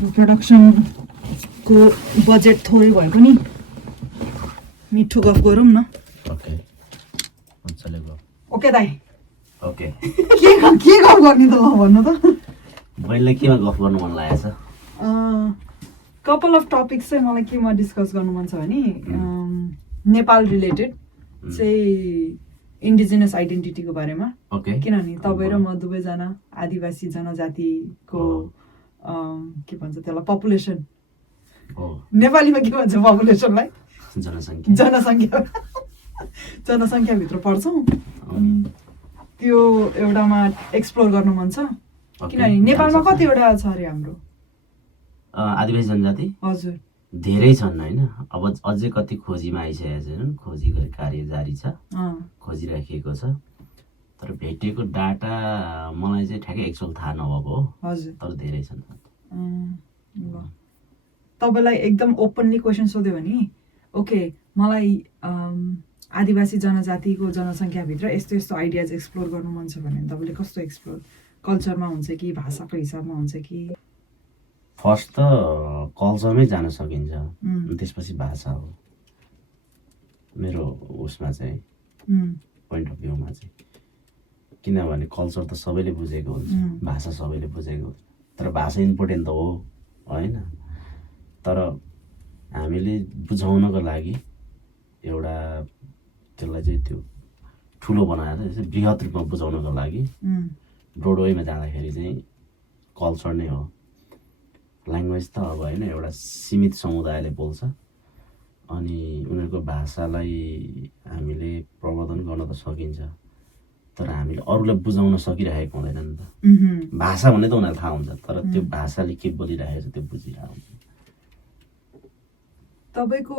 प्रोडक्सनको budget थोरै भए पनि मिठो गफ गरौँ न। ओके हुन्छ ले ओके दाइ, ओके के गफ गर्ने त भन्नु त। मैले केमा गफ गर्नु मन लागेको छ? कपाल अफ टपिक्स चाहिँ मलाई केमा डिस्कस गर्नु मन छ भने नेपाल रिलेटेड चाहिँ इन्डिजिनस आइडेन्टिटीको बारेमा। ओके किनभने तपाईँ र म दुवैजना आदिवासी जनजातिको के भन्छ त्यसलाई पपुलेसन, नेपालीमा के भन्छ पपुलेसनलाई? जनसङ्ख्या जनसङ्ख्याभित्र पर्छौँ। त्यो एउटामा एक्सप्लोर गर्नु मन छ। किनभने नेपालमा कतिवटा छ अरे हाम्रो आदिवासी जनजाति? हजुर धेरै छन् होइन। अब अझै कति खोजीमा आइसकेको छैनन्, खोजी कार्य जारी छ, खोजिराखिएको छ। तर भेटेको डाटा मलाई चाहिँ ठ्याक्कै एक्चुअल थाहा नभएको हो। हजुर तर धेरै छन्। ल तपाईँलाई एकदम ओपनली क्वेसन सोध्यो भने ओके मलाई आदिवासी जनजातिको जनसङ्ख्याभित्र यस्तो यस्तो आइडियाज एक्सप्लोर गर्नु मन छ भने तपाईँले कस्तो एक्सप्लोर, कल्चरमा हुन्छ कि भाषाको हिसाबमा हुन्छ कि? फर्स्ट त कल्चरमै जान सकिन्छ, त्यसपछि भाषा हो मेरो उसमा चाहिँ, पोइन्ट अफ भ्यूमा चाहिँ। किनभने कल्चर त सबैले बुझेको हुन्छ, भाषा सबैले बुझेको हुन्छ, तर भाषा इम्पोर्टेन्ट त हो होइन। तर हामीले बुझाउनको लागि एउटा त्यसलाई चाहिँ त्यो ठुलो बनाएर बृहत रूपमा बुझाउनको लागि ब्रोड वेमा जाँदाखेरि चाहिँ कल्चर नै हो। ल्याङ्ग्वेज त अब होइन एउटा सीमित समुदायले बोल्छ, अनि उनीहरूको भाषालाई हामीले प्रवर्धन गर्न त सकिन्छ, तर हामीले अरूलाई बुझाउन सकिरहेको हुँदैन नि त। भाषा भन्ने त उनीहरूलाई थाहा हुन्छ, तर त्यो भाषाले के बोलिरहेको छ त्यो बुझिरहेको हुन्छ। तपाईँको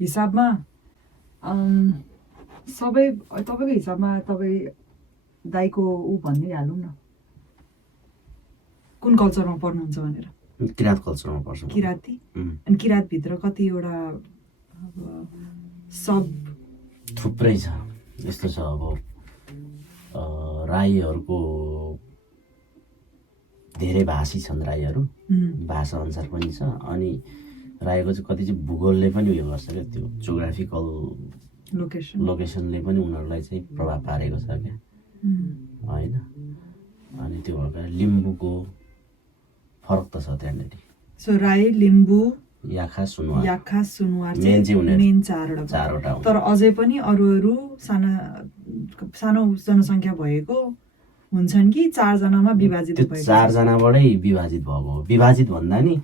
हिसाबमा तपाईँको हिसाबमा तपाईँ दाइको भनिहालौँ न, कुन कल्चरमा पर्नुहुन्छ भनेर? किराँत कल्चरमा पर्छ। किराँती? अनि किराँतभित्र कतिवटा सब थुप्रै छ। यस्तो छ अब राईहरूको धेरै भाषी छन्, राईहरू भाषा अनुसार पनि छ। अनि राईको चाहिँ कति चाहिँ भूगोलले पनि उयो गर्छ क्या, त्यो जियोग्राफिकल लोकेसनले पनि उनीहरूलाई चाहिँ प्रभाव पारेको छ क्या होइन। अनि त्यो भएर लिम्बूको फरक त छ त्यहाँनिर। सो राई, लिम्बू, याखा सुनुवार चाहिँ मेन चारवटा। तर अझै पनि अरू सानो जनसङ्ख्या भएको हुन्छन् कि चारजनामा विभाजित भएको? चारजनाबाटै विभाजित भएको हो। विभाजित भन्दा नि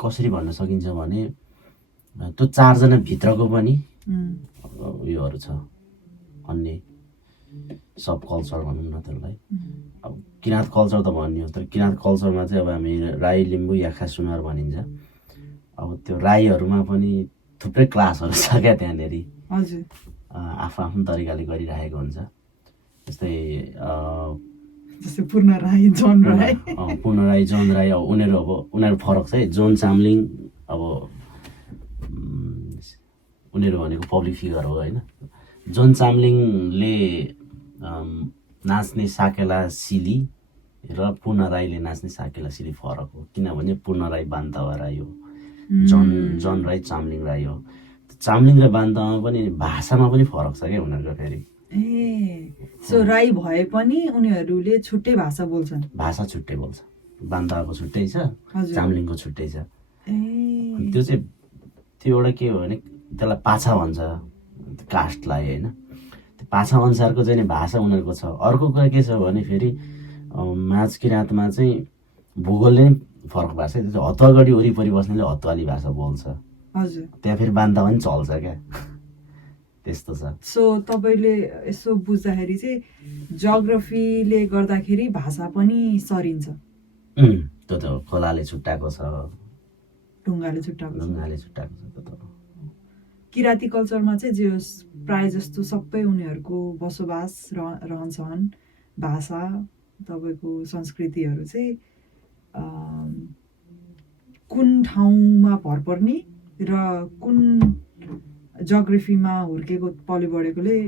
कसरी भन्न सकिन्छ भने त्यो चारजना भित्रको पनि उयोहरू छ, अन्य सब कल्चर भनौँ न त्यसलाई। अब किराँत कल्चर त भन्ने हो, तर किराँत कल्चरमा चाहिँ अब हामी राई, लिम्बू, याखा, सुनुवार भनिन्छ। अब त्यो राईहरूमा पनि थुप्रै क्लासहरू छ क्या त्यहाँनिर। हजुर, आफ्नो तरिकाले गरिरहेको हुन्छ। जस्तै पूर्ण राई, जोन राई, अब उनीहरू फरक छ है। जोन चामलिङ अब उनीहरू भनेको पब्लिक फिगर हो होइन। जोन चामलिङले नाच्ने साकेला सिली र पूर्ण राईले नाच्ने साकेला सिली फरक हो। किनभने पूर्ण राई बान्तावा राई हो, जन राई चामलिङ राई हो। चामलिङ र बान्तावा पनि भाषामा पनि फरक छ क्या उनीहरूको फेरि। सो राई भए पनि उनीहरूले छुट्टै भाषा बोल्छन्? भाषा छुट्टै बोल्छ, बान्तावाको छुट्टै छ, चामलिङको छुट्टै छ। त्यो चाहिँ त्यो एउटा के हो भने त्यसलाई पाछा भन्छ कास्टलाई होइन। त्यो पाछा अनुसारको चाहिँ नि भाषा उनीहरूको छ। अर्को कुरा के छ भने फेरि माझ किराँतमा चाहिँ भूगोलले नै फरक भएको छ। त्यो हतुवागढी वरिपरि बस्नेले हतुवाली भाषा बोल्छ, त्यहाँ फेरि बान्तावा पनि चल्छ क्या, त्यस्तो छ। सो तपाईँले यसो बुझ्दाखेरि चाहिँ जियोग्राफीले गर्दाखेरि भाषा पनि सरिन्छ? त्यो त खोलाले छुट्टाएको छ, ढुङ्गाले छुट्टाएको छ। किराँती कल्चरमा चाहिँ जे प्राय जस्तो सबै उनीहरूको बसोबास रहन्छन्, भाषा, तपाईँको संस्कृतिहरू चाहिँ कुन ठाउँमा भर पर्ने र कुन जियोग्राफीमा हुर्केको पले बढेकोले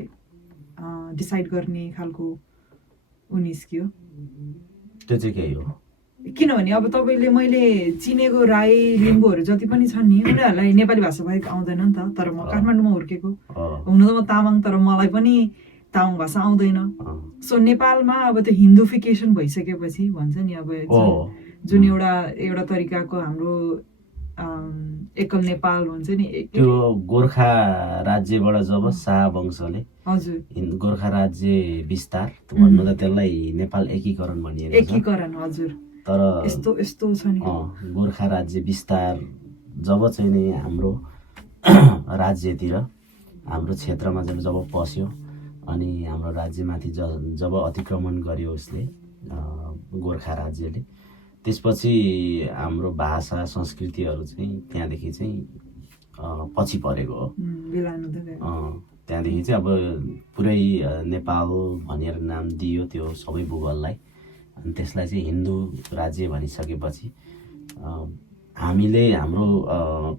डिसाइड गर्ने खालको निस्कियो। त्यो चाहिँ केही हो। किनभने अब तपाईँले मैले चिनेको राई लिम्बूहरू जति पनि छन् नि उनीहरूलाई नेपाली भाषा बाहेक आउँदैन नि त। तर म काठमाडौँमा हुर्केको, हुन त म तामाङ, तर मलाई पनि तामाङ भाषा आउँदैन। सो नेपालमा अब त्यो हिन्दुफिकेसन भइसकेपछि भन्छ नि अब जुन एउटा तरिकाको हाम्रो एकल नेपाल भन्छ नि, त्यो गोर्खा राज्यबाट जब शाह वंशले हजुर गोर्खा राज्य विस्तार भन्नु त त्यसलाई नेपाल एकीकरण भनिएको छ। एकीकरण हजुर। तर यस्तो छ नि गोर्खा राज्य विस्तार जब चाहिँ नि हाम्रो राज्यतिर हाम्रो क्षेत्रमा जब पस्यो अनि हाम्रो राज्यमाथि जब अतिक्रमण गर्यो उसले गोर्खा राज्यले, त्यसपछि हाम्रो भाषा संस्कृतिहरू चाहिँ त्यहाँदेखि चाहिँ पछि परेको हो। त्यहाँदेखि चाहिँ अब पुरै नेपाल भनेर नाम दियो त्यो सबै भूगोललाई। अनि त्यसलाई चाहिँ हिन्दू राज्य भनिसकेपछि हामीले हाम्रो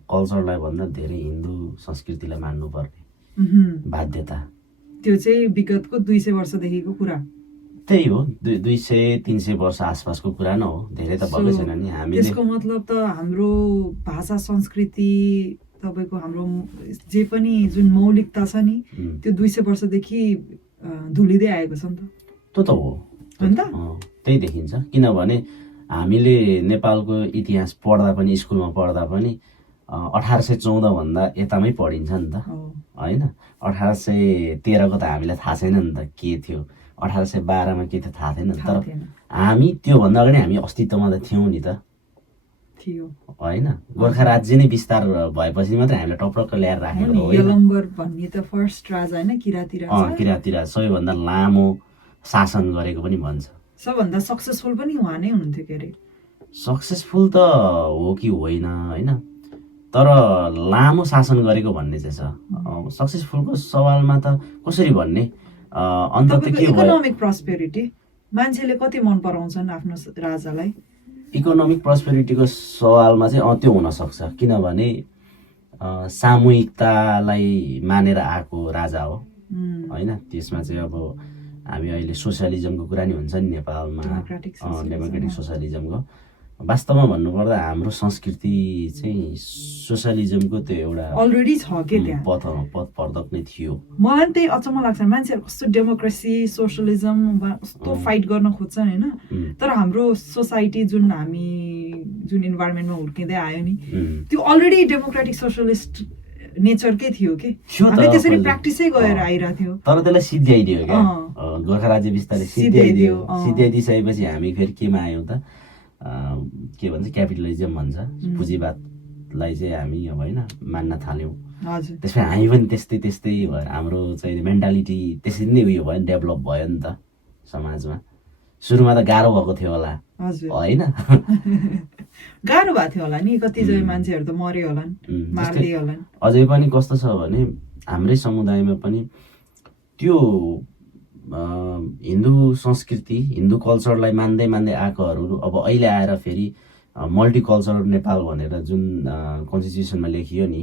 कल्चरलाई भन्दा धेरै हिन्दू संस्कृतिलाई मान्नुपर्ने बाध्यता। त्यो चाहिँ विगतको 200 वर्षदेखिको कुरा। त्यही हो, 200-300 वर्ष आसपासको कुरा न हो, धेरै त भएकै छैन नि। हामीले त्यसको मतलब त हाम्रो भाषा संस्कृति तपाईँको हाम्रो जे पनि जुन मौलिकता छ नि त्यो 200 वर्षदेखि धुलिँदै आएको छ नि त। त्यो त हो त्यही देखिन्छ। किनभने हामीले नेपालको इतिहास पढ्दा पनि स्कुलमा पढ्दा पनि 1814 भन्दा यतामै पढिन्छ नि त होइन। 1813 को त हामीलाई थाहा छैन नि त के थियो, 1812 मा के थियो थाहा थिएन। तर हामी त्योभन्दा अगाडि हामी अस्तित्वमा त थियौँ नि त होइन। गोर्खा राज्य नै विस्तार भएपछि मात्रै हामीलाई टप्रक्क ल्याएर राखेको हो। यलम्बर भन्ने त फर्स्ट राजा होइन, किराती राजा सबैभन्दा लामो शासन गरेको पनि भन्छ। सबभन्दा सक्सेसफुल पनि उहाँ नै हुनुहुन्थ्यो के अरे। सक्सेसफुल त हो कि होइन होइन, तर लामो शासन गरेको भन्ने चाहिँ छ। सक्सेसफुलको सवालमा त कसरी भन्ने, अन्तत के भयो इकोनोमिक प्रस्पेरिटी, मान्छेले कति मन पराउँछन् आफ्नो राजालाई। इकोनोमिक प्रस्पेरिटीको सवालमा चाहिँ त्यो हुनसक्छ, किनभने सामूहिकतालाई मानेर आएको राजा हो होइन। त्यसमा चाहिँ अब हामी अहिले सोसियलिजमको कुरा नि हुन्छ नि नेपालमा, डेमोक्रेटिक सोसियलिजमको। वास्तवमा भन्नुपर्दा हाम्रो संस्कृति चाहिँ सोसियलिजमको त्यो एउटा अलरेडी छ के त्यहाँ पथ पर्दक नै थियो। मलाई त्यही अचम्म लाग्छ, मान्छेहरू कस्तो डेमोक्रेसी सोसियलिजम कस्तो फाइट गर्न खोज्छन् होइन। तर हाम्रो सोसाइटी जुन इन्भाइरोमेन्टमा हुर्किँदै आयो नि त्यो अलरेडी डेमोक्रेटिक सोसियलिस्ट नेचरकै थियो कि हामीले त्यसरी प्र्याक्टिसै गरेर आइरहेको थियो। तर त्यसलाई सिद्ध्याइदियो क्या गोर्खा राज्य विस्तारले सिद्ध्याइदिएपछि हामी फेरि केमा आयौँ त, के भन्छ क्यापिटलिजम भन्छ, पुँजीवादलाई चाहिँ हामी अब होइन मान्न थाल्यौँ। त्यसमा हामी पनि त्यस्तै भएर हाम्रो चाहिँ मेन्टालिटी त्यसरी नै उयो भयो नि, डेभलप भयो नि त समाजमा। सुरुमा त गाह्रो भएको थियो होला होइन, गाह्रो भएको थियो होला नि, कतिजना मान्छेहरू त मर्यो होला, मार्दै होला। अझै पनि कस्तो छ भने हाम्रै समुदायमा पनि त्यो हिन्दू संस्कृति हिन्दू कल्चरलाई मान्दै आएकोहरू अब अहिले आएर फेरि मल्टिकल्चरल नेपाल भनेर जुन कन्स्टिट्युसनमा लेखियो नि,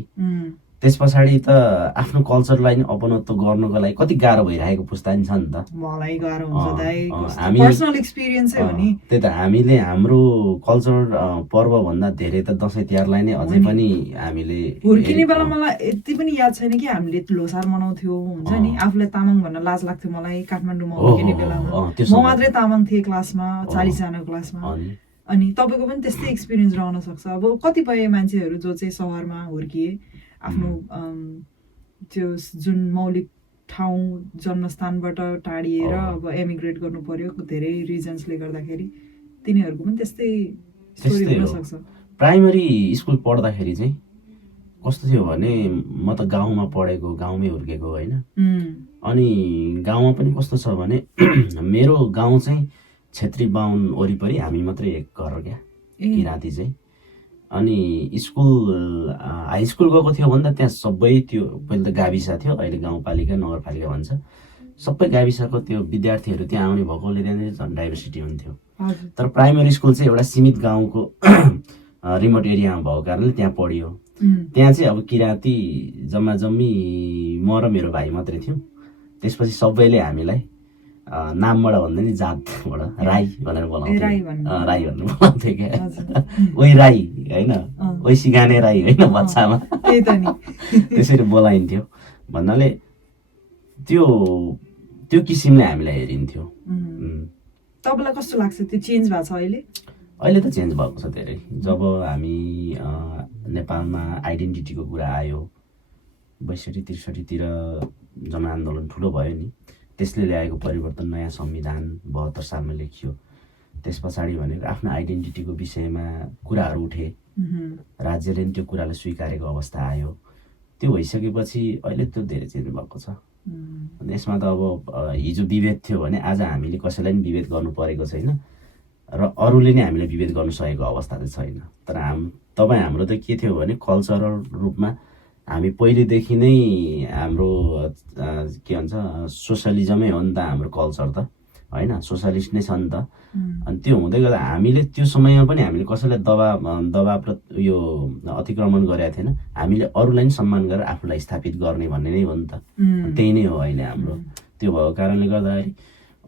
त्यस पछाडि त आफ्नो कल्चरलाई नि अपनत्व गर्नुको लागि कति गाह्रो भइरहेको पुस्ता नि छ नि त। मलाई गाह्रो हुन्छ दाइ, पर्सनल एक्सपिरियन्सै हो नि। त्यही त हामीले हाम्रो कल्चर पर्व भन्दा धेरै त दसैँ तिहारलाई नै अझै पनि हामीले हुर्किने बेला मलाई यति पनि याद छैन कि हामीले लोसार मनाउँथ्यौँ हुन्छ नि। आफूलाई तामाङ भन्न लाज लाग्थ्यो मलाई काठमाडौँमा हुर्किने बेलामा। म मात्रै तामाङ थिएँ क्लासमा, 40 जनाको क्लासमा। अनि तपाईँको पनि त्यस्तै एक्सपिरियन्स रहन सक्छ। अब कतिपय मान्छेहरू जो चाहिँ सहरमा हुर्किए, आफ्नो त्यो जुन मौलिक ठाउँ जन्मस्थानबाट टाढिएर अब एमिग्रेट गर्नु पर्यो धेरै रिजन्सले गर्दाखेरि, तिनीहरूको पनि त्यस्तै स्टोरी हुन सक्छ। प्राइमरी स्कुल पढ्दाखेरि चाहिँ कस्तो थियो भने म त गाउँमा पढेको, गाउँमै हुर्केको होइन। अनि गाउँमा पनि कस्तो छ भने मेरो गाउँ चाहिँ क्षेत्री बाहुन वरिपरि हामी मात्रै एक घर क्या किराँती चाहिँ। अनि स्कुल हाई स्कुल गएको थियो भन्दा त्यहाँ सबै त्यो पहिले त गाविस थियो, अहिले गाउँपालिका नगरपालिका भन्छ, सबै गाविसको त्यो विद्यार्थीहरू त्यहाँ आउने भएकोले त्यहाँनिर झन् डाइभर्सिटी हुन्थ्यो। तर प्राइमरी स्कुल चाहिँ एउटा सीमित गाउँको रिमोट एरियामा भएको कारणले त्यहाँ पढियो। त्यहाँ चाहिँ अब किराँती जम्मा जम्मी म र मेरो भाइ मात्रै थियौँ। त्यसपछि सबैले हामीलाई नामबाट भन्दा नि जातबाट राई भनेर बोलाउँथे राई भन्नु। राई भनेर बोलाउँथे क्या हजुर। ओइ राई होइन ओइ सिगाने राई होइन बच्चामा त्यही त नि। त्यसरी बोलाइन्थ्यो भन्नाले त्यो त्यो किसिमले हामीलाई हेरिन्थ्यो। तपाईँलाई कस्तो लाग्छ त्यो चेन्ज भएको छ अहिले? अहिले त चेन्ज भएको छ धेरै। जब हामी नेपालमा आइडेन्टिटीको कुरा आयो 62-63तिर जनआन्दोलन ठुलो भयो नि, त्यसले ल्याएको परिवर्तन, नयाँ संविधान 72 सालमा लेखियो, त्यस पछाडि भनेको आफ्नो आइडेन्टिटीको विषयमा कुराहरू उठे, राज्यले पनि त्यो कुरालाई स्वीकारेको अवस्था आयो। त्यो भइसकेपछि अहिले त्यो धेरै चेन्ज भएको छ। यसमा त अब हिजो विभेद थियो भने आज हामीले कसैलाई पनि विभेद गर्नु परेको छैन र अरूले नै हामीले विभेद गर्नु सकेको अवस्था चाहिँ छैन। तर तपाईँ हाम्रो त के थियो भने कल्चरल रूपमा हामी पहिलेदेखि नै हाम्रो के भन्छ सोसलिजमै हो नि त हाम्रो कल्चर त होइन, सोसलिस्ट नै छ नि त। अनि त्यो हुँदै गर्दा हामीले त्यो समयमा पनि हामीले कसैलाई दबाब र यो अतिक्रमण गरेका थिएन। हामीले अरूलाई पनि सम्मान गरेर आफूलाई स्थापित गर्ने भन्ने नै हो नि त। त्यही नै हो अहिले हाम्रो। त्यो भएको कारणले गर्दाखेरि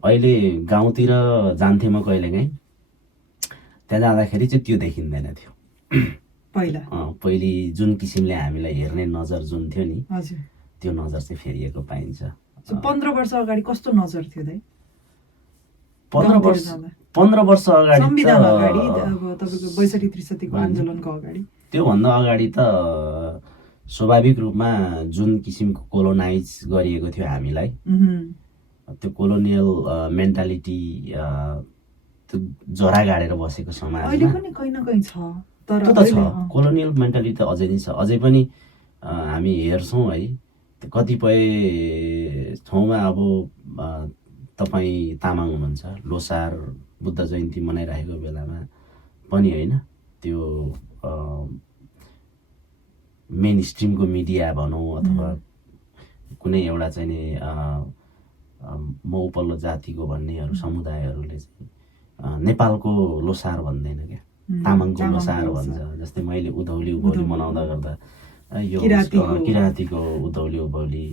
अहिले गाउँतिर जान्थेँ म कहिलेकाहीँ, त्यहाँ जाँदाखेरि चाहिँ त्यो देखिँदैन थियो पहिले जुन किसिमले हामीलाई हेर्ने नजर जुन थियो नि, त्यो नजर चाहिँ फेरिएको पाइन्छ। 15 वर्ष अगाडि कस्तो नजर थियो दाइ? 15 वर्ष अगाडि संविधान अगाडि, अब तपाईँको 62-63 को आन्दोलनको अगाडि, त्योभन्दा अगाडि त स्वाभाविक रूपमा जुन किसिमको कोलोनाइज गरिएको थियो हामीलाई, त्यो कोलोनियल मेन्टालिटी त्यो जरा गाडेर बसेको समाजमा अहिले पनि कहीँ न कहीँ छ। तर त्यो त छ, कोलोनियल मेन्टालिटी त अझै नै छ। अझै पनि हामी हेर्छौँ है, कतिपय ठाउँमा अब तपाईँ तामाङ हुनुहुन्छ, लोसार बुद्ध जयन्ती मनाइरहेको बेलामा पनि होइन, त्यो मेन स्ट्रिमको मिडिया भनौँ अथवा कुनै एउटा चाहिँ नि म उपल्लो जातिको भन्नेहरू समुदायहरूले चाहिँ नेपालको लोसार भन्दैन क्या, तामाङको लोसार भन्छ। जस्तै मैले उधौली उभौली मनाउँदा गर्दा यो किराँतीको उधौली उभौली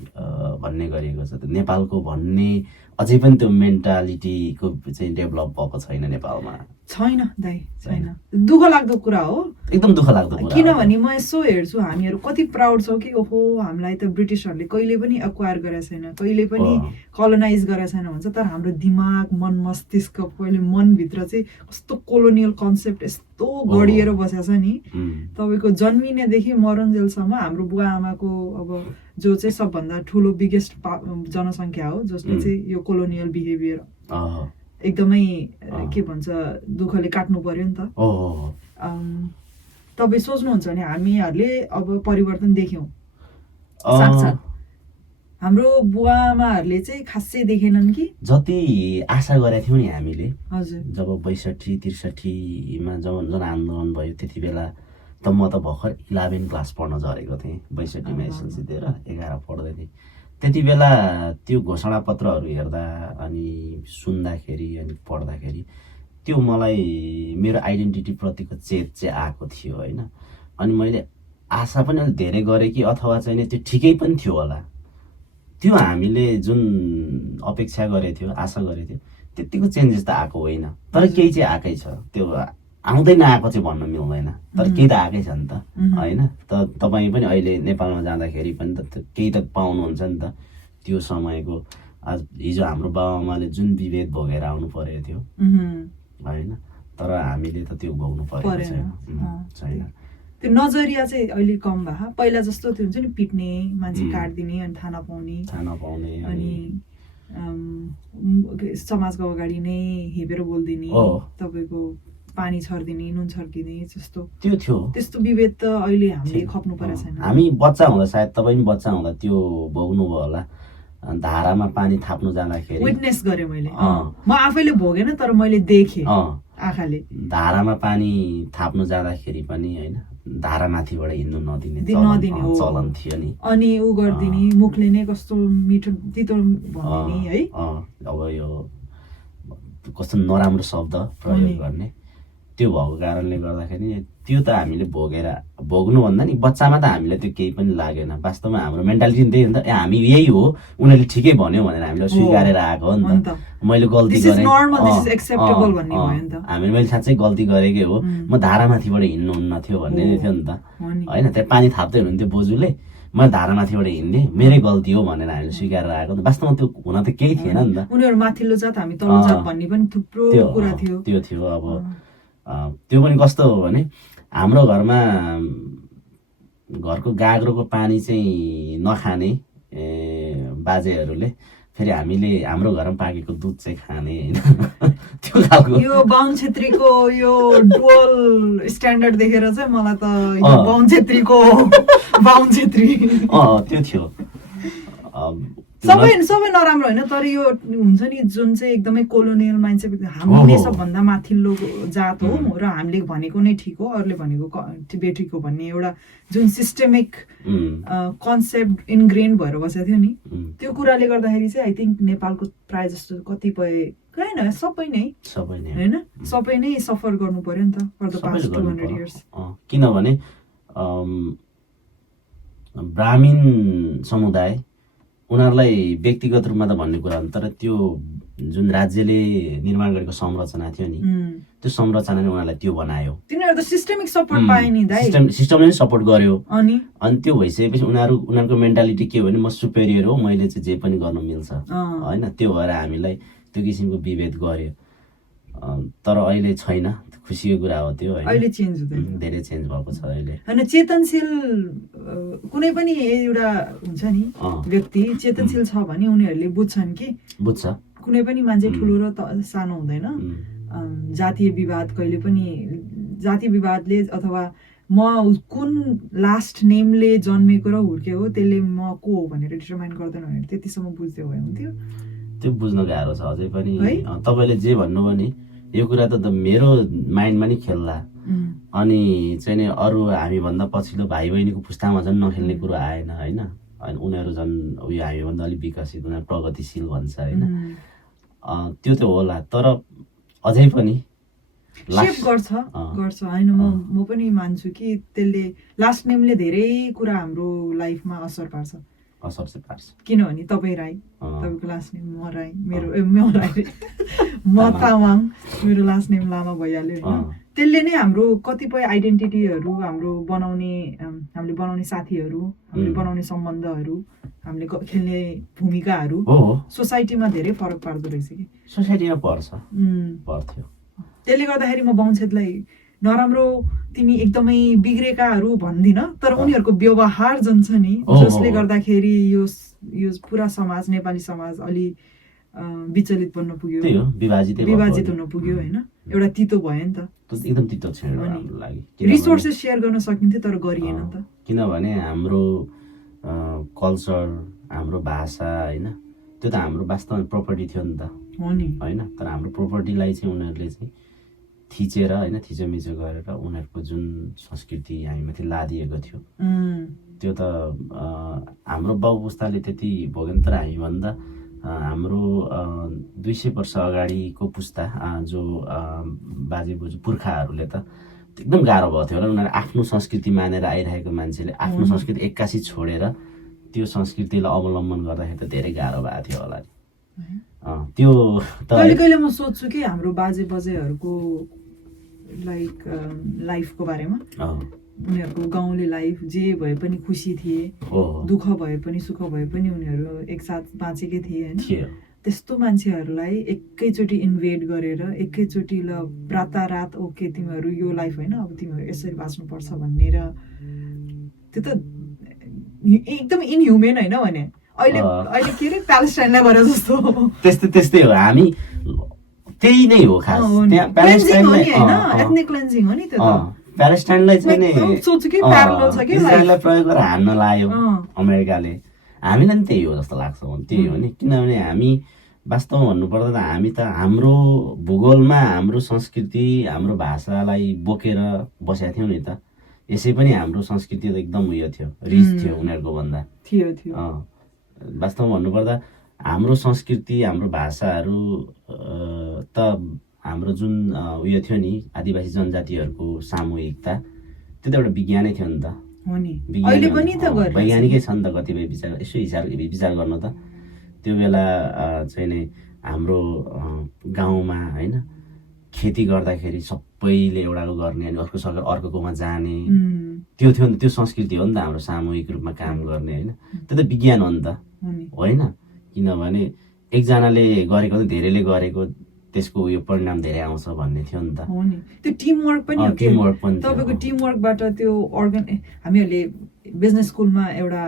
भन्ने गरिएको छ। नेपालको भन्ने अझै पनि त्यो मेन्टालिटीको चाहिँ डेभलप भएको छैन नेपालमा। छैन दाइ, छैन। दुःख लाग्दो कुरा हो, एकदम दुःख लाग्दो कुरा। किनभने म यसो हेर्छु, हामीहरू कति प्राउड छौँ कि ओहो हामीलाई त ब्रिटिसहरूले कहिले पनि एक्वायर गरेको छैन, कहिले पनि कलोनाइज गरेको छैन भन्छ। तर हाम्रो दिमाग, मन, मस्तिष्क, पहिले मनभित्र चाहिँ कस्तो कोलोनियल कन्सेप्ट यस्तो गडिएर बसेको छ नि। तपाईँको जन्मिनेदेखि मरुन्जेलसम्म हाम्रो बुवा आमाको अब जो चाहिँ सबभन्दा ठुलो बिगेस्ट जनसङ्ख्या हो, जसले चाहिँ यो कोलोनियल बिहेभियर एकदमै के भन्छ दुःखले काट्नु पर्यो नि त। तपाईँ सोच्नुहुन्छ भने हामीहरूले अब परिवर्तन देख्यौँ साक्षात्, हाम्रो बुवा आमाहरूले चाहिँ खासै देखेनन् कि जति आशा गरेका थियौँ नि हामीले। हजुर, जब 62-63मा जब जनआन्दोलन भयो त्यति बेला त म त भर्खर 11 क्लास पढ्न झरेको थिएँ, 62मा एसएलसी दिएर 11 पढ्दै थिएँ। त्यति बेला त्यो घोषणा पत्रहरू हेर्दा अनि सुन्दाखेरि अनि पढ्दाखेरि त्यो मलाई मेरो आइडेन्टिटी प्रतिको चेत चाहिँ आएको थियो होइन। अनि मैले आशा पनि अलिक धेरै गरेँ कि अथवा चाहिँ त्यो ठिकै पनि थियो होला, त्यो हामीले जुन अपेक्षा गरेको थियो, आशा गरेको थियो त्यतिको चेन्जेस त आएको होइन। तर केही चाहिँ आएकै छ, त्यो आउँदै नआएको चाहिँ भन्न मिल्दैन, तर केही त आएकै छ नि त होइन। तपाईँ पनि अहिले नेपालमा जाँदाखेरि पनि त केही त पाउनुहुन्छ नि त त्यो समयको। आज हिजो हाम्रो बाबाआमाले जुन विभेद भोगेर आउनु परेको थियो होइन, तर हामीले त त्यो भोग्नु परेको छैन। त्यो नजरिया चाहिँ अहिले कम भयो। पहिला जस्तो त्यो हुन्छ नि, पिट्ने, मान्छे काट्दिने अनि थाहा नपाउने अनि समाजको अगाडि नै हेपेर बोलिदिने, तपाईँको पानी छरिदिने, नुन छरिदिने, जस्तो त्यो थियो। त्यस्तो विभेद त अहिले हामीले खप्नु परेको छैन। हामी बच्चा हुँदा, सायद तपाईँ पनि बच्चा हुँदा त्यो भोग्नुभयो होला। धारामा पानी थाप्नु जाँदाखेरि विटनेस गरेँ मैले, म आफैले भोगेन तर मैले देखेँ आँखाले। धारामा पानी थाप्नु जाँदाखेरि पनि होइन, धारामाथिबाट हिँड्नु नदिने चलन थियो नि। अनि ऊ गरिदिने, मुखले नै कस्तो मिठो तितो भनिदिने है। अब यो कस्तो नराम्रो शब्द प्रयोग गर्ने, त्यो भएको कारणले गर्दाखेरि त्यो त हामीले भोग्नुभन्दा नि बच्चामा त हामीलाई त्यो केही पनि लागेन। वास्तवमा हाम्रो मेन्टालिटी त्यही हो नि त, हामी यही हो, उनीहरूले ठिकै भन्यो भनेर हामीले स्वीकारेर आएको हो नि त। मैले गल्ती गरेँ, हामीले मैले साँच्चै गल्ती गरेकै हो, म धारामाथिबाट हिँड्नुहुन्न थियो भन्ने थियो नि त होइन। त्यहाँ पानी थाप्दै हुनुहुन्थ्यो बोजूले, मैले धारामाथिबाट हिँड्ने, मेरै गल्ती हो भनेर हामीले स्वीकारेर आएको। वास्तवमा त्यो हुन त केही थिएन नि त। उनीहरू माथिल्लो जात हामी तल्लो जात भन्ने पनि थुप्रो कुरा थियो। त्यो थियो। अब त्यो पनि कस्तो हो भने हाम्रो घरमा घरको गाग्रोको पानी चाहिँ नखाने बाजेहरूले फेरि हामीले हाम्रो घरमा पाकेको दुध चाहिँ खाने होइन। त्यो खालको यो बाहुन छेत्रीको यो डुअल स्ट्यान्डर्ड देखेर चाहिँ मलाई त यो बाहुन छेत्रीको बाहुन छेत्री त्यो थियो। सबै नराम्रो होइन, तर यो हुन्छ नि जुन चाहिँ एकदमै कोलोनियल माइन्डसेट, हामी नै सबभन्दा माथिल्लो जात हो र हामीले भनेको नै ठिक हो, अरूले भनेको बेठिक हो भन्ने एउटा जुन सिस्टेमिक कन्सेप्ट इनग्रेन भएर बसेको थियो नि, त्यो कुराले गर्दाखेरि चाहिँ आई थिङ्क नेपालको प्रायः जस्तो कतिपय होइन सबै नै होइन सबै नै सफर गर्नु पर्यो नि त फर द पास्ट 200 years। किनभने ब्राह्मीण समुदाय उनीहरूलाई व्यक्तिगत रूपमा त भन्ने कुरा हो, तर त्यो जुन राज्यले निर्माण गरेको संरचना थियो नि, त्यो संरचनाले उनीहरूलाई त्यो बनायो। तिनीहरू त सिस्टेमिक सपोर्ट पाए नि दाइ, सिस्टमले नै सपोर्ट गर्यो। अनि त्यो भइसकेपछि उनीहरूको मेन्टालिटी के हो भने म सुपेरियर हो, मैले चाहिँ जे पनि गर्न मिल्छ होइन। त्यो भएर हामीलाई त्यो किसिमको विभेद गर्यो। तर अहिले छैन, खुसीको कुरा हो त्यो होइन। अहिले चेन्ज हुँदैछ, धेरै चेन्ज भएको छ अहिले होइन। चेतनशील कुनै पनि एउटा हुन्छ नि व्यक्ति चेतनशील छ भने उनीहरूले बुझ्छन् कि बुझ्छ कुनै पनि मान्छे ठुलो र सानो हुँदैन। जातीय विवाद कहिले पनि जातीय विवादले अथवा म कुन लास्ट नेमले जन्मेको र हुर्केको त्यसले म को हो भनेर डिटरमाइन गर्दैन भनेर त्यतिसम्म बुझ्दै भए हुन्थ्यो। त्यो बुझ्न गाह्रो छ अझै पनि। तपाईँले जे भन्नुभयो नि यो कुरा त मेरो माइन्डमा नि खेल्ला, अनि चाहिँ नि अरू हामीभन्दा पछिल्लो भाइ बहिनीको पुस्तामा झन् नखेल्ने कुरो आएन होइन। उनीहरू झन् उयो हामीभन्दा अलिक विकसित, उनीहरू प्रगतिशील भन्छ होइन। त्यो त होला, तर अझै पनि सेभ गर्छ होइन। म पनि मान्छु कि त्यसले लास्ट नेमले धेरै कुरा हाम्रो लाइफमा असर पार्छ। किनभने तपाईँ राई, तपाईँको लास्ट नेम म राई, म राई, म तामाङ, मेरो लास्ट नेम लामा भइहाल्यो होइन। त्यसले नै हाम्रो कतिपय आइडेन्टिटीहरू हामीले बनाउने साथीहरू, हामीले बनाउने सम्बन्धहरू, हामीले खेल्ने भूमिकाहरू सोसाइटीमा धेरै फरक पार्दो रहेछ कि। सोसाइटीमा पर्थ्यो। त्यसले गर्दाखेरि म बाहुन छेत्रीलाई नराम्रो तिमी एकदमै बिग्रेकाहरू भन्दिन, तर उनीहरूको व्यवहार जुन छ नि जसले गर्दाखेरि यो पुरा समाज, नेपाली समाज अलि विचलित बन्न पुग्यो, विभाजित हुन पुग्यो होइन। एउटा तितो भयो नि त, एकदम तितो छ हाम्रो लागि। रिसोर्सेस सेयर गर्न सकिन्थ्यो तर गरिएन नि त। किनभने हाम्रो कल्चर, हाम्रो भाषा होइन, त्यो त हाम्रो वास्तवमा प्रपर्टी थियो नि त होइन। तर हाम्रो प्रपर्टीलाई चाहिँ उनीहरूले चाहिँ थिचेर होइन, थिचोमिचो गरेर उनीहरूको जुन संस्कृति हामीमाथि लादिएको थियो त्यो त हाम्रो बाउ पुस्ताले त्यति भोगेन। तर हामीभन्दा हाम्रो 200 वर्ष अगाडिको पुस्ता जो बाजे बोजू पुर्खाहरूले त एकदम गाह्रो भएको थियो होला। उनीहरू आफ्नो संस्कृति मानेर आइरहेको मान्छेले आफ्नो संस्कृति एक्कासी छोडेर त्यो संस्कृतिलाई अवलम्बन गर्दाखेरि त धेरै गाह्रो भएको थियो होला। त्यो कहिले म सोध्छु कि हाम्रो बाजे बजेहरूको लाइफको बारेमा, उनीहरूको गाउँले लाइफ जे भए पनि खुसी थिए, दुःख भए पनि सुख भए पनि उनीहरू एकसाथ बाँचेकै थिए होइन। त्यस्तो मान्छेहरूलाई एकैचोटि इन्भेड गरेर एकैचोटि ल रातारात ओके तिमीहरू यो लाइफ होइन अब तिमीहरू यसरी बाँच्नुपर्छ भनेर त्यो त एकदम इनह्युमेन होइन भने अहिले के अरे प्यालेस्टाइनलाई गरे जस्तो त्यस्तै हो। हामी त्यही नै हो खास, त्यहाँ एथनिक क्लेन्जिङ हो नि त्यो त। प्यालेस्टाइनलाई चाहिँ सोच्छु कि प्यारलल छ कि इजरायललाई प्रयोग गरेर हान्न लाग्यो अमेरिकाले, हामीलाई नि त्यही हो जस्तो लाग्छ। त्यही हो नि, किनभने हामी वास्तवमा भन्नुपर्दा त हामी त हाम्रो भूगोलमा हाम्रो संस्कृति, हाम्रो भाषालाई बोकेर बसेका थियौँ नि त। यसै पनि हाम्रो संस्कृति त एकदम उयो थियो, रिच थियो उनीहरूको भन्दा थियो। वास्तवमा भन्नुपर्दा हाम्रो संस्कृति, हाम्रो भाषाहरू त हाम्रो जुन उयो थियो नि आदिवासी जनजातिहरूको सामूहिकता त्यो त एउटा विज्ञानै थियो नि त हो नि अहिले पनि त गरिरहेछ वैज्ञानिकै छ नि त कतिपय यसो विचार गर्नु त त्यो बेला चाहिँ नि हाम्रो गाउँमा होइन खेती गर्दाखेरि सबैले एउटाको गर्ने अनि अर्को सकेर अर्कोकोमा जाने त्यो थियो नि त त्यो संस्कृति हो नि त हाम्रो सामूहिक रूपमा काम गर्ने होइन त्यो त विज्ञान हो नि त होइन किनभने एकजनाले गरेको त धेरैले गरेको त्यसको उयो परिणाम धेरै आउँछ भन्ने थियो नि त हो नि त्यो टिमवर्क पनि हो टिमवर्क पनि तपाईँको टिमवर्कबाट त्यो हामीहरूले बिजनेस स्कुलमा एउटा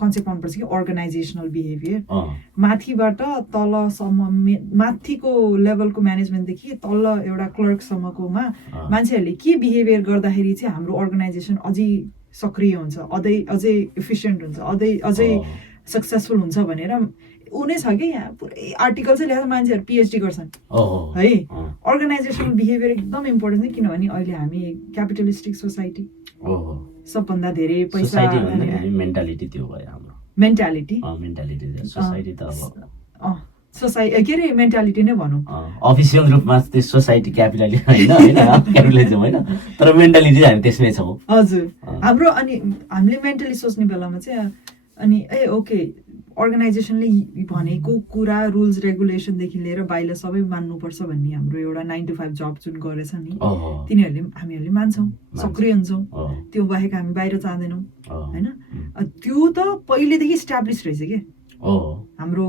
कन्सेप्ट पाउनुपर्छ कि अर्गनाइजेसनल बिहेभियर माथिबाट तलसम्म माथिको लेभलको म्यानेजमेन्टदेखि तल एउटा क्लर्कसम्मकोमा मान्छेहरूले के बिहेभियर गर्दाखेरि चाहिँ हाम्रो अर्गनाइजेसन अझै सक्रिय हुन्छ अझै इफिसियन्ट हुन्छ अझै सक्सेसफुल हुन्छ भनेर उनी छ कि यहाँ पुरै आर्टिकल चाहिँ लेखेर मान्छेहरू पिएचडी गर्छन् है अर्गनाइजेसनल बिहेभियर एकदम इम्पोर्टेन्ट छ किनभने अहिले हामी क्यापिटलिस्टिक सोसाइटी सबभन्दा धेरै पैसा मेन्टालिटी त्यो भयो हाम्रो मेन्टालिटी सोसाइटी त सोसाइटी के अरे मेन्टालिटी नै भनौँ अफिसियल रूपमा त्यो सोसाइटी क्यापिटलिजम होइन तर मेन्टालिटी हामी त्यसमै छौँ हजुर हाम्रो अनि हामीले मेन्टली सोच्ने बेलामा चाहिँ अनि ओके अर्गनाइजेसनले भनेको कुरा रुल्स रेगुलेसनदेखि लिएर बाहिर सबै मान्नुपर्छ भन्ने हाम्रो एउटा 9 to 5 जब जुन गरेछ नि हामीहरूले मान्छौँ सक्रिय हुन्छौँ त्यो बाहेक हामी बाहिर जाँदैनौँ होइन त्यो त पहिलेदेखि इस्टाब्लिस रहेछ कि हाम्रो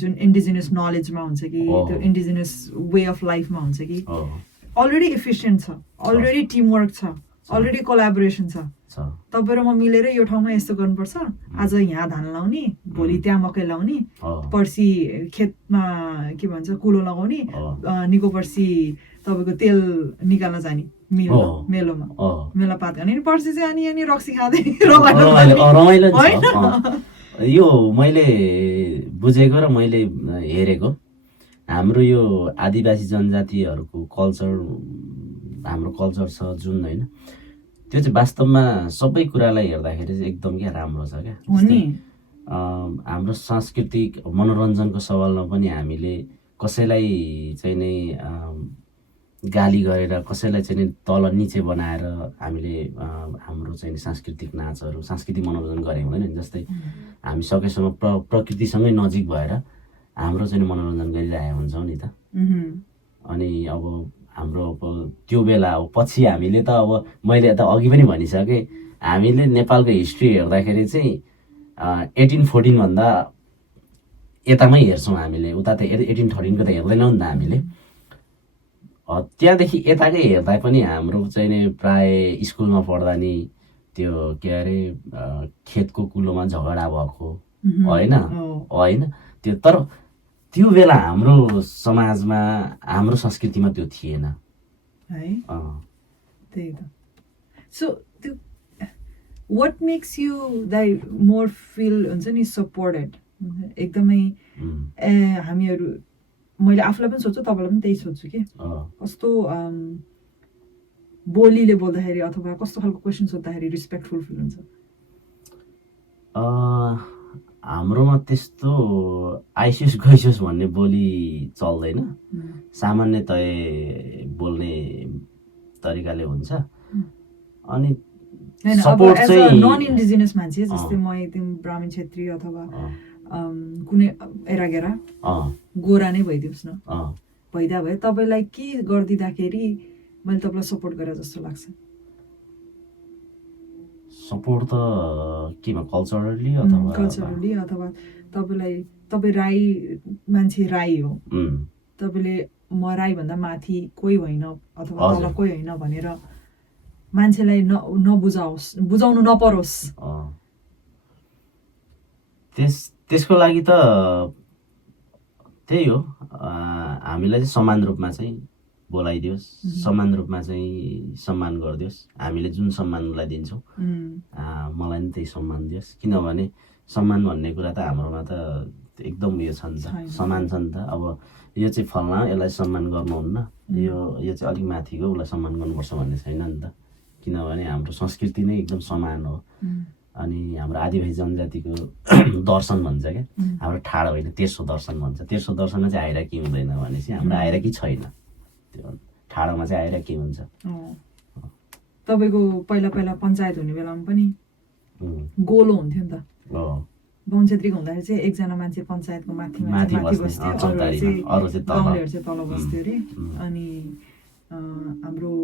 जुन इन्डिजिनियस नलेजमा हुन्छ कि त्यो इन्डिजिनियस वे अफ लाइफमा हुन्छ कि अलरेडी इफिसियन्ट छ अलरेडी टिमवर्क छ अलरेडी कोलाबोरेसन छ तपाईँ र म मिलेर यो ठाउँमा यस्तो गर्नुपर्छ आज यहाँ धान लाउने भोलि त्यहाँ मकै लाउने पर्सि खेतमा के भन्छ कुलो लगाउने निको पर्सि तपाईँको तेल निकाल्न जाने मेलोमा मेलापात गर्ने पर्सि चाहिँ अनि रक्सी खाँदै रमाइलो यो मैले बुझेको र मैले हेरेको हाम्रो यो आदिवासी जनजातिहरूको कल्चर हाम्रो कल्चर छ जुन होइन त्यो चाहिँ वास्तवमा सबै कुरालाई हेर्दाखेरि चाहिँ एकदम क्या राम्रो छ क्या हाम्रो सांस्कृतिक मनोरञ्जनको सवालमा पनि हामीले कसैलाई चाहिँ नै गाली गरेर कसैलाई चाहिँ नि तल निचे बनाएर हामीले हाम्रो चाहिँ सांस्कृतिक नाचहरू सांस्कृतिक मनोरञ्जन गरे हुँदैन जस्तै हामी सकेसम्म प्रकृतिसँगै नजिक भएर हाम्रो चाहिँ मनोरञ्जन गरिरहेको हुन्छौँ नि त अनि अब हाम्रो त्यो बेला अब पछि हामीले त अब मैले त अघि पनि भनिसकेँ हामीले नेपालको हिस्ट्री हेर्दाखेरि चाहिँ 1814 भन्दा यतामै हेर्छौँ हामीले उता त 1813 को त हेर्दैनौँ नि त हामीले त्यहाँदेखि यताकै हेर्दा पनि हाम्रो चाहिँ नि प्राय स्कुलमा पढ्दा नि त्यो के अरे खेतको कुलोमा झगडा भएको होइन त्यो तर त्यो बेला हाम्रो समाजमा हाम्रो संस्कृतिमा त्यो थिएन है त्यही त सो त्यो व्हाट मेक्स यु दाइ मोर फिल हुन्छ नि सपोर्टेड एकदमै हामीहरू मैले आफूलाई पनि सोध्छु तपाईँलाई पनि त्यही सोध्छु कि कस्तो बोलीले बोल्दाखेरि अथवा कस्तो खालको क्वेसन सोद्धाखेरि रिस्पेक्टफुल फिल हुन्छ हाम्रोमा त्यस्तो आइसियोस् गइसियोस् भन्ने बोली चल्दैन सामान्यतया बोल्ने तरिकाले हुन्छ अनि सपोर्ट चाहिँ नन इन्डिजिनियस मान्छे जस्तै म एकदम ब्राह्मण क्षेत्रीय अथवा कुनै एरागेरा गोरा नै भइदियोस् न भइदा भए तपाईँलाई के गरिदिँदाखेरि मैले तपाईँलाई सपोर्ट गरेर जस्तो लाग्छ सपोर्ट त केमा कल्चरली अथवा तपाईँ राई मान्छे राई हो तपाईँले म राई भन्दा माथि कोही होइन अथवा तल कोही होइन भनेर मान्छेलाई बुझाउनु नपरोस् त्यसको लागि त त्यही हो हामीलाई चाहिँ समान रूपमा चाहिँ बोलाइदियोस् समान रूपमा चाहिँ सम्मान गरिदियोस् हामीले जुन सम्मान उसलाई दिन्छौँ मलाई पनि त्यही सम्मान दियोस् किनभने सम्मान भन्ने कुरा त हाम्रोमा त एकदम उयो छ नि त समान छ नि त अब यो चाहिँ फल्ना यसलाई सम्मान गर्नुहुन्न यो चाहिँ अलिक माथिको उसलाई सम्मान गर्नुपर्छ भन्ने छैन नि त किनभने हाम्रो संस्कृति नै एकदम समान हो अनि हाम्रो आदिवासी जनजातिको दर्शन भन्छ क्या, हाम्रो ठाडो होइन तेर्सो दर्शन भन्छ। तेर्सो दर्शनमा चाहिँ आइराकी हुँदैन भनेपछि हाम्रो आइराकी छैन, त्यो ठाडोमा चाहिँ आइराकी हुन्छ। तपाईँको पहिला पहिला पञ्चायत हुने बेलामा पनि गोलो हुन्थ्यो नि त। बाहुन छेत्रीको हुँदाखेरि चाहिँ एकजना मान्छे पञ्चायतको माथि बस्थ्यो, गाउँलेहरू चाहिँ तल बस्थ्यो अरे। अनि हाम्रो